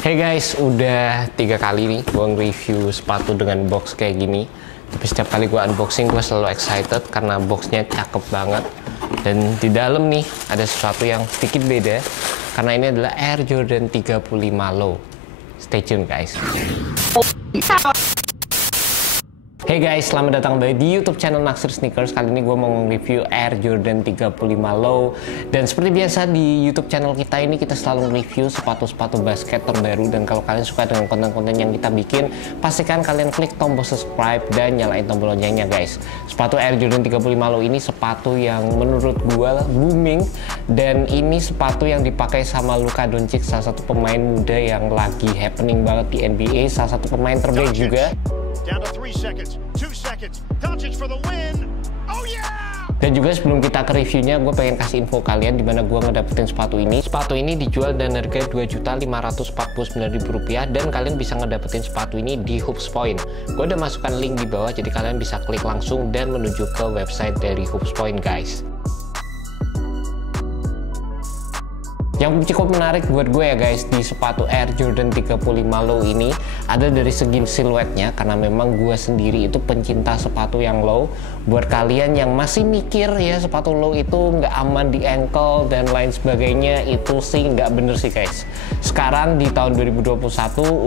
Hey guys, udah 3 kali nih gue nge-review sepatu dengan box kayak gini. Tapi setiap kali gue unboxing gue selalu excited karena boxnya cakep banget. Dan di dalam nih ada sesuatu yang sedikit beda karena ini adalah Air Jordan 35 Low. Stay tune guys. Hey guys, selamat datang kembali di YouTube channel Naksir Sneakers. Kali ini gue mau nge-review Air Jordan 35 Low. Dan seperti biasa di YouTube channel kita ini kita selalu nge-review sepatu-sepatu basket terbaru. Dan kalau kalian suka dengan konten-konten yang kita bikin, pastikan kalian klik tombol subscribe dan nyalain tombol loncengnya guys. Sepatu Air Jordan 35 Low ini sepatu yang menurut gue booming. Dan ini sepatu yang dipakai sama Luka Doncic, salah satu pemain muda yang lagi happening banget di NBA. Salah satu pemain terbaik juga. Down to 3 seconds, 2 seconds, Doncic for the win. Oh yeah! Dan juga sebelum kita ke reviewnya, gue pengen kasih info kalian di mana gue ngedapetin sepatu ini. Sepatu ini dijual dan harga Rp2.549.000 dan kalian bisa ngedapetin sepatu ini di Hoops Point. Gue udah masukkan link di bawah, jadi kalian bisa klik langsung dan menuju ke website dari Hoops Point guys. Yang cukup menarik buat gue ya guys di sepatu Air Jordan 35 Low ini ada dari segi siluetnya, karena memang gue sendiri itu pencinta sepatu yang low. Buat kalian yang masih mikir ya sepatu low itu nggak aman di ankle dan lain sebagainya, itu sih nggak bener sih guys. Sekarang di tahun 2021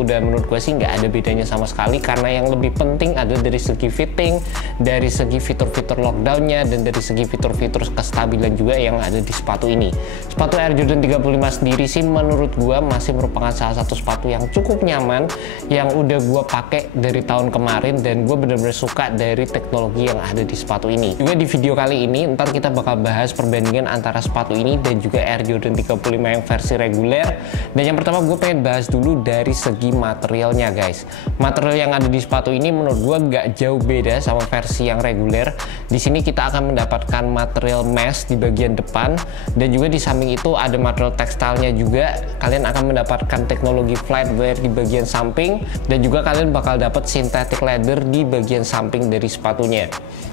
udah menurut gue sih nggak ada bedanya sama sekali, karena yang lebih penting ada dari segi fitting, dari segi fitur-fitur lockdownnya, dan dari segi fitur-fitur kestabilan juga yang ada di sepatu ini. Sepatu Air Jordan 35 sendiri sih menurut gua masih merupakan salah satu sepatu yang cukup nyaman yang udah gua pakai dari tahun kemarin, dan gua bener-bener suka dari teknologi yang ada di sepatu ini. Juga di video kali ini ntar kita bakal bahas perbandingan antara sepatu ini dan juga Air Jordan 35 yang versi reguler. Dan yang pertama gue pengen bahas dulu dari segi materialnya guys. Material yang ada di sepatu ini menurut gua nggak jauh beda sama versi yang reguler. Di sini kita akan mendapatkan material mesh di bagian depan, dan juga di samping itu ada material tekstilnya juga. Kalian akan mendapatkan teknologi flightwear di bagian samping, dan juga kalian bakal dapat synthetic leather di bagian samping dari sepatunya.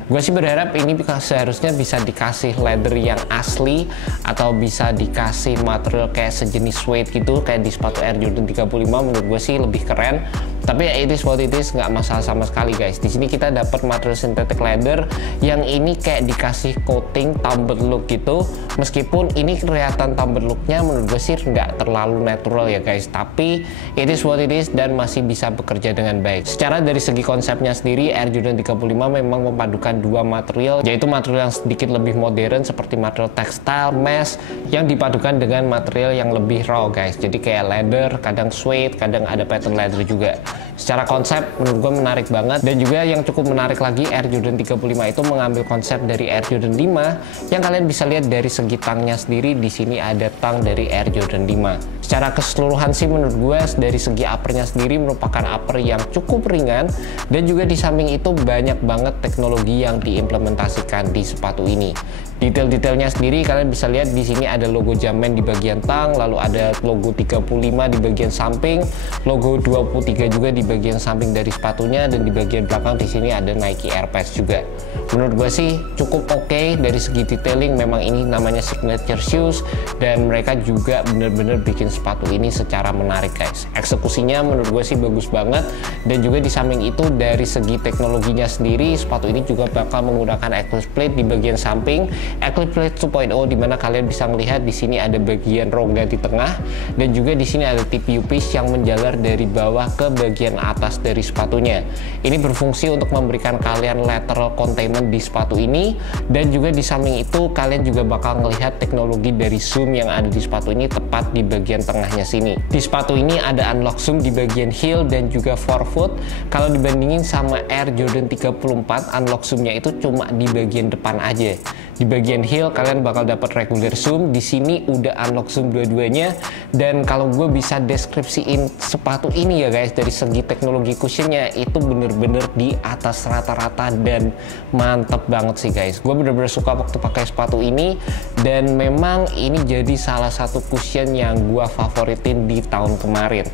Gue sih berharap ini seharusnya bisa dikasih leather yang asli atau bisa dikasih material kayak sejenis suede gitu kayak di sepatu Air Jordan 35. Menurut gue sih lebih keren. Tapi ya it is what it is, nggak masalah sama sekali guys. Di sini kita dapat material synthetic leather yang ini kayak dikasih coating tumbled look gitu. Meskipun ini kelihatan tumbled looknya menurut gue sih nggak terlalu natural ya guys. Tapi it is what it is dan masih bisa bekerja dengan baik. Secara dari segi konsepnya sendiri, Air Jordan 35 memang memadukan dua material, yaitu material yang sedikit lebih modern seperti material tekstil mesh yang dipadukan dengan material yang lebih raw guys. Jadi kayak leather, kadang suede, kadang ada pattern leather juga. Secara konsep menurut gue menarik banget. Dan juga yang cukup menarik lagi, Air Jordan 35 itu mengambil konsep dari Air Jordan 5 yang kalian bisa lihat dari segi tangnya sendiri. Di sini ada tang dari Air Jordan 5. Secara keseluruhan sih menurut gue dari segi uppernya sendiri merupakan upper yang cukup ringan, dan juga di samping itu banyak banget teknologi yang diimplementasikan di sepatu ini. Detail-detailnya sendiri kalian bisa lihat di sini ada logo Jumpman di bagian tang, lalu ada logo 35 di bagian samping, logo 23 juga di bagian samping dari sepatunya, dan di bagian belakang di sini ada Nike Air Pads juga. Menurut gue sih cukup oke dari segi detailing. Memang ini namanya signature shoes, dan mereka juga bener-bener bikin sepatu ini secara menarik guys. Eksekusinya menurut gue sih bagus banget. Dan juga di samping itu dari segi teknologinya sendiri, sepatu ini juga bakal menggunakan Eclipse Plate di bagian samping. Eclipse Plate 2.0 dimana kalian bisa melihat di sini ada bagian rongga di tengah, dan juga di sini ada TPU piece yang menjalar dari bawah ke bagian atas dari sepatunya. Ini berfungsi untuk memberikan kalian lateral containment di sepatu ini, dan juga di samping itu kalian juga bakal melihat teknologi dari zoom yang ada di sepatu ini tepat di bagian tengahnya sini. Di sepatu ini ada unlock zoom di bagian heel dan juga forefoot. Kalau dibandingin sama Air Jordan 34, unlock zoomnya itu cuma di bagian depan aja. Di bagian heel kalian bakal dapat regular zoom. Di sini udah unlock zoom dua-duanya. Dan kalau gue bisa deskripsiin sepatu ini ya guys, dari segi teknologi cushionnya itu bener-bener di atas rata-rata dan mantep banget sih guys. Gue bener-bener suka waktu pakai sepatu ini, dan memang ini jadi salah satu cushion yang gue favoritin di tahun kemarin.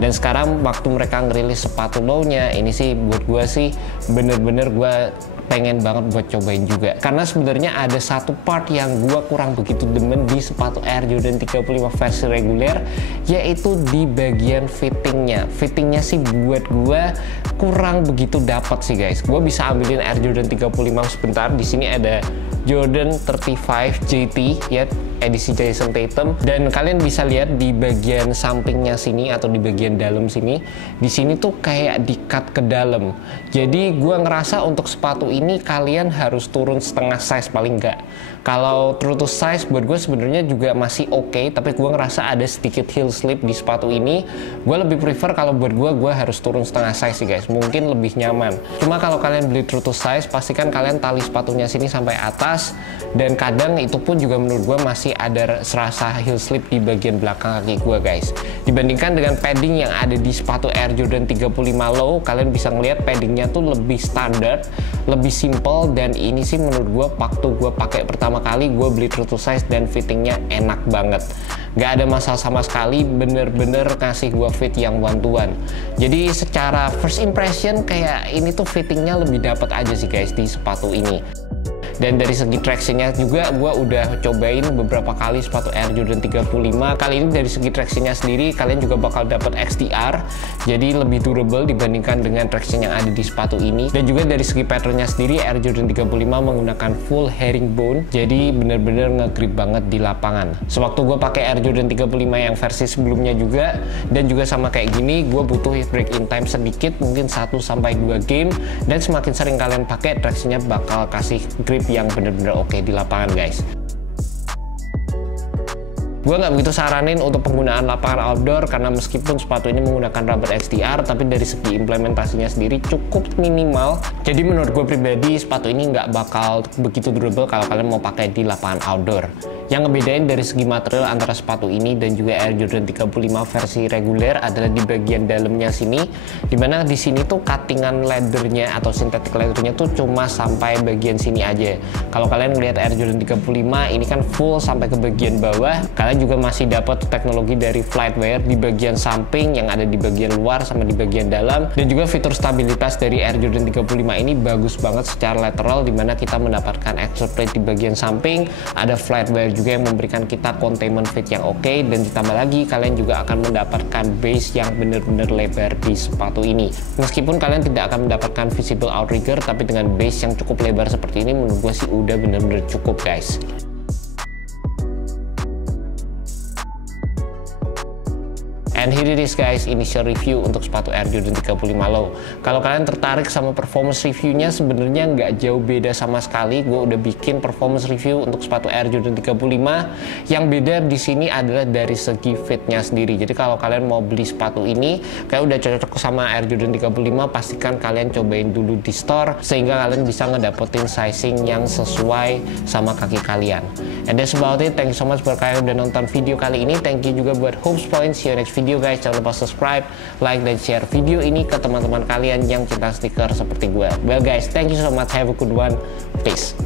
Dan sekarang waktu mereka ngerilis sepatu low-nya, ini sih buat gue sih bener-bener gue pengen banget buat cobain juga, karena sebenarnya ada satu part yang gua kurang begitu demen di sepatu Air Jordan 35 versi reguler, yaitu di bagian fittingnya sih buat gua kurang begitu dapat sih guys. Gua bisa ambilin Air Jordan 35 sebentar. Di sini ada Jordan 35 JT ya, edisi Jason Tatum, dan kalian bisa lihat di bagian sampingnya sini atau di bagian dalam sini, di sini tuh kayak di-cut ke dalam. Jadi gua ngerasa untuk sepatu ini kalian harus turun setengah size paling enggak. Kalau true to size buat gue sebenarnya juga masih oke, tapi gue ngerasa ada sedikit heel slip di sepatu ini. Gue lebih prefer kalau buat gue harus turun setengah size sih guys, mungkin lebih nyaman. Cuma kalau kalian beli true to size, pastikan kalian tali sepatunya sini sampai atas, dan kadang itu pun juga menurut gue masih ada serasa heel slip di bagian belakang kaki gue guys. Dibandingkan dengan padding yang ada di sepatu Air Jordan 35 low, kalian bisa ngelihat paddingnya tuh lebih standar, lebih simple, dan ini sih menurut gue waktu gue pakai pertama kali gue beli true to size dan fittingnya enak banget, gak ada masalah sama sekali, bener-bener ngasih gue fit yang one-to-one. Jadi secara first impression kayak ini tuh fittingnya lebih dapat aja sih guys di sepatu ini. Dan dari segi tractionnya juga gue udah cobain beberapa kali sepatu Air Jordan 35. Kali ini dari segi tractionnya sendiri kalian juga bakal dapat XTR, jadi lebih durable dibandingkan dengan traction yang ada di sepatu ini. Dan juga dari segi patternnya sendiri Air Jordan 35 menggunakan full herringbone, jadi bener-bener nge-grip banget di lapangan. Sewaktu gue pakai Air Jordan 35 yang versi sebelumnya juga, dan juga sama kayak gini, gue butuh break in time sedikit, mungkin 1-2 game, dan semakin sering kalian pakai, tractionnya bakal kasih grip yang bener-bener oke di lapangan guys. Gue nggak begitu saranin untuk penggunaan lapangan outdoor, karena meskipun sepatu ini menggunakan rubber XTR, tapi dari segi implementasinya sendiri cukup minimal. Jadi menurut gue pribadi sepatu ini nggak bakal begitu durable kalau kalian mau pakai di lapangan outdoor. Yang ngebedain dari segi material antara sepatu ini dan juga Air Jordan 35 versi reguler adalah di bagian dalamnya sini, dimana di sini tuh cuttingan leathernya atau synthetic leathernya tuh cuma sampai bagian sini aja. Kalau kalian melihat Air Jordan 35 ini kan full sampai ke bagian bawah, kalian juga masih dapat teknologi dari Flightwear di bagian samping yang ada di bagian luar sama di bagian dalam, dan juga fitur stabilitas dari Air Jordan 35 ini bagus banget secara lateral, dimana kita mendapatkan extra plate di bagian samping, ada Flightwear juga yang memberikan kita containment fit yang oke, dan ditambah lagi kalian juga akan mendapatkan base yang benar-benar lebar di sepatu ini. Meskipun kalian tidak akan mendapatkan visible outrigger, tapi dengan base yang cukup lebar seperti ini menurut gue sih udah benar-benar cukup guys. And here it is guys, initial review untuk sepatu Air Jordan 35 low. Kalau kalian tertarik sama performance reviewnya, sebenarnya nggak jauh beda sama sekali. Gue udah bikin performance review untuk sepatu Air Jordan 35. Yang beda di sini adalah dari segi fitnya sendiri. Jadi kalau kalian mau beli sepatu ini, kayak udah cocok sama Air Jordan 35, pastikan kalian cobain dulu di store, sehingga kalian bisa ngedapetin sizing yang sesuai sama kaki kalian. And that's about it. Thank you so much buat kalian udah nonton video kali ini. Thank you juga buat Hopes Point. See you next video guys. Jangan lupa subscribe, like, dan share video ini ke teman-teman kalian yang cinta stiker seperti gue. Well guys, thank you so much. Have a good one. Peace.